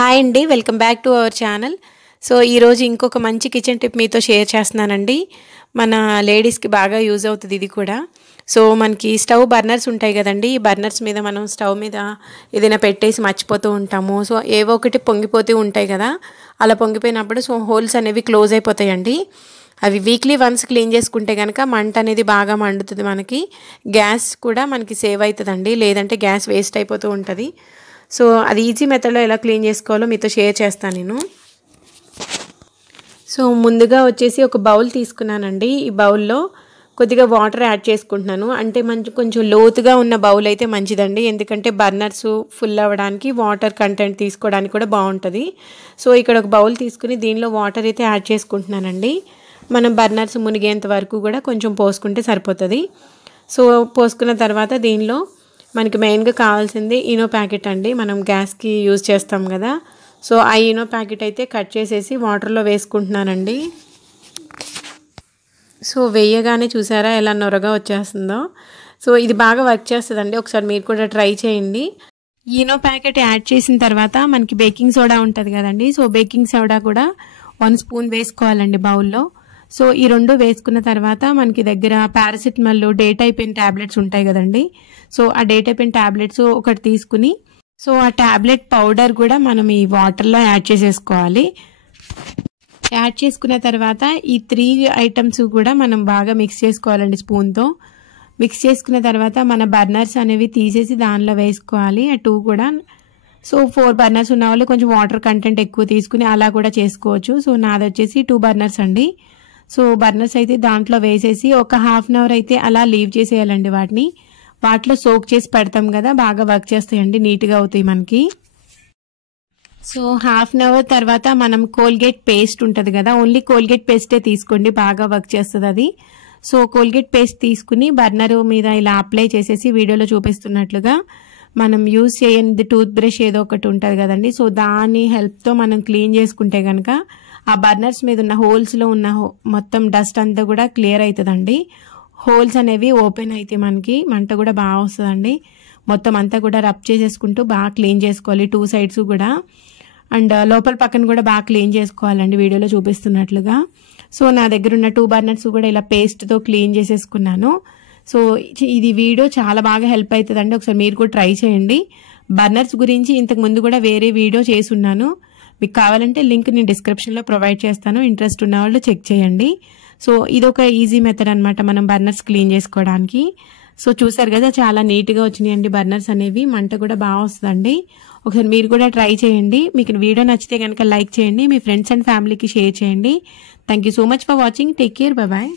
Hi అండి, welcome back to our channel. So ఈరోజు ఇంకొక మంచి కిచెన్ టిప్ మీతో షేర్ చేస్తున్నానండి. మన లేడీస్కి బాగా యూజ్ అవుతుంది ఇది కూడా. సో మనకి స్టవ్ బర్నర్స్ ఉంటాయి కదండి, ఈ బర్నర్స్ మీద మనం స్టవ్ మీద ఏదైనా పెట్టేసి మర్చిపోతూ ఉంటాము. సో ఏవో ఒకటి పొంగిపోతూ ఉంటాయి కదా, అలా పొంగిపోయినప్పుడు సో హోల్స్ అనేవి క్లోజ్ అయిపోతాయండి. అవి వీక్లీ వన్స్ క్లీన్ చేసుకుంటే కనుక మంట అనేది బాగా మండుతుంది. మనకి గ్యాస్ కూడా మనకి సేవ్ అవుతుందండి, లేదంటే గ్యాస్ వేస్ట్ అయిపోతూ ఉంటుంది. సో అది ఈజీ మెథడ్లో ఎలా క్లీన్ చేసుకోవాలో మీతో షేర్ చేస్తాను నేను. సో ముందుగా వచ్చేసి ఒక బౌల్ తీసుకున్నానండి. ఈ బౌల్లో కొద్దిగా వాటర్ యాడ్ చేసుకుంటున్నాను. అంటే కొంచెం లోతుగా ఉన్న బౌల్ అయితే మంచిదండి, ఎందుకంటే బర్నర్స్ ఫుల్ అవ్వడానికి వాటర్ కంటెంట్ తీసుకోవడానికి కూడా బాగుంటుంది. సో ఇక్కడ ఒక బౌల్ తీసుకుని దీనిలో వాటర్ అయితే యాడ్ చేసుకుంటున్నానండి. మనం బర్నర్స్ మునిగేంత వరకు కూడా కొంచెం పోసుకుంటే సరిపోతుంది. సో పోసుకున్న తర్వాత దీనిలో మనకి మెయిన్గా కావాల్సింది ఈనో ప్యాకెట్ అండి. మనం గ్యాస్కి యూజ్ చేస్తాం కదా, సో ఆ ఈనో ప్యాకెట్ అయితే కట్ చేసేసి వాటర్లో వేసుకుంటున్నానండి. సో వేయగానే చూసారా ఎలా నొరగా వచ్చేస్తుందో. సో ఇది బాగా వర్క్ చేస్తుందండి, ఒకసారి మీరు కూడా ట్రై చేయండి. ఈనో ప్యాకెట్ యాడ్ చేసిన తర్వాత మనకి బేకింగ్ సోడా ఉంటుంది కదండి, సో బేకింగ్ సోడా కూడా 1 స్పూన్ వేసుకోవాలండి బౌల్లో. సో ఈ రెండు వేసుకున్న తర్వాత మనకి దగ్గర పారాసిటమాల్ డేట్ అయిపోయిన ట్యాబ్లెట్స్ ఉంటాయి కదండి, సో ఆ డేట్ అయిపోయిన ట్యాబ్లెట్స్ ఒకటి తీసుకుని సో ఆ ట్యాబ్లెట్ పౌడర్ కూడా మనం ఈ వాటర్లో యాడ్ చేసేసుకోవాలి. యాడ్ చేసుకున్న తర్వాత ఈ 3 ఐటమ్స్ కూడా మనం బాగా మిక్స్ చేసుకోవాలండి స్పూన్తో. మిక్స్ చేసుకున్న తర్వాత మన బర్నర్స్ అనేవి తీసేసి దానిలో వేసుకోవాలి, ఆ 2 కూడా. సో 4 బర్నర్స్ ఉన్న వాళ్ళు కొంచెం వాటర్ కంటెంట్ ఎక్కువ తీసుకుని అలా కూడా చేసుకోవచ్చు. సో నాది వచ్చేసి 2 బర్నర్స్ అండి. సో బర్నర్స్ అయితే దాంట్లో వేసేసి ఒక ½ అన్ అవర్ అయితే అలా లీవ్ చేసేయాలండి. వాటిలో సోక్ చేసి పెడతాం కదా, బాగా వర్క్ చేస్తాయండి, నీట్గా అవుతాయి మనకి. సో ½ అన్ అవర్ తర్వాత మనం కోల్గేట్ పేస్ట్ ఉంటుంది కదా, ఓన్లీ కోల్గేట్ పేస్టే తీసుకోండి, బాగా వర్క్ చేస్తుంది అది. సో కోల్గేట్ పేస్ట్ తీసుకుని బర్నర్ మీద ఇలా అప్లై చేసేసి వీడియోలో చూపిస్తున్నట్లుగా మనం యూజ్ చేయని టూత్ బ్రష్ ఏదో ఒకటి ఉంటుంది కదండి, సో దాని హెల్ప్తో మనం క్లీన్ చేసుకుంటే కనుక ఆ బర్నర్స్ మీద ఉన్న హోల్స్లో ఉన్న మొత్తం డస్ట్ అంతా కూడా క్లియర్ అవుతుందండి. హోల్స్ అనేవి ఓపెన్ అయితే మనకి మంట కూడా బాగా వస్తుందండి. మొత్తం అంతా కూడా రబ్ చేసేసుకుంటూ బాగా క్లీన్ చేసుకోవాలి 2 సైడ్స్ కూడా. అండ్ లోపల పక్కన కూడా బాగా క్లీన్ చేసుకోవాలండి వీడియోలో చూపిస్తున్నట్లుగా. సో నా దగ్గర ఉన్న 2 బర్నర్స్ కూడా ఇలా పేస్ట్తో క్లీన్ చేసేసుకున్నాను. సో ఇది వీడియో చాలా బాగా హెల్ప్ అవుతుందండి, ఒకసారి మీరు కూడా ట్రై చేయండి. బర్నర్స్ గురించి ఇంతకు ముందు కూడా వేరే వీడియో చేసి ఉన్నాను, మీకు కావాలంటే లింక్ నేను డిస్క్రిప్షన్లో ప్రొవైడ్ చేస్తాను, ఇంట్రెస్ట్ ఉన్న వాళ్ళు చెక్ చేయండి. సో ఇదొక ఈజీ మెథడ్ అనమాట మనం బర్నర్స్ క్లీన్ చేసుకోవడానికి. సో చూసారు కదా చాలా నీట్గా వచ్చినాయండి బర్నర్స్ అనేవి, మంట కూడా బాగా వస్తుందండి. ఒకసారి మీరు కూడా ట్రై చేయండి. మీకు వీడియో నచ్చితే కనుక లైక్ చేయండి, మీ ఫ్రెండ్స్ అండ్ ఫ్యామిలీకి షేర్ చేయండి. Thank you so much for watching. Take care, bye bye.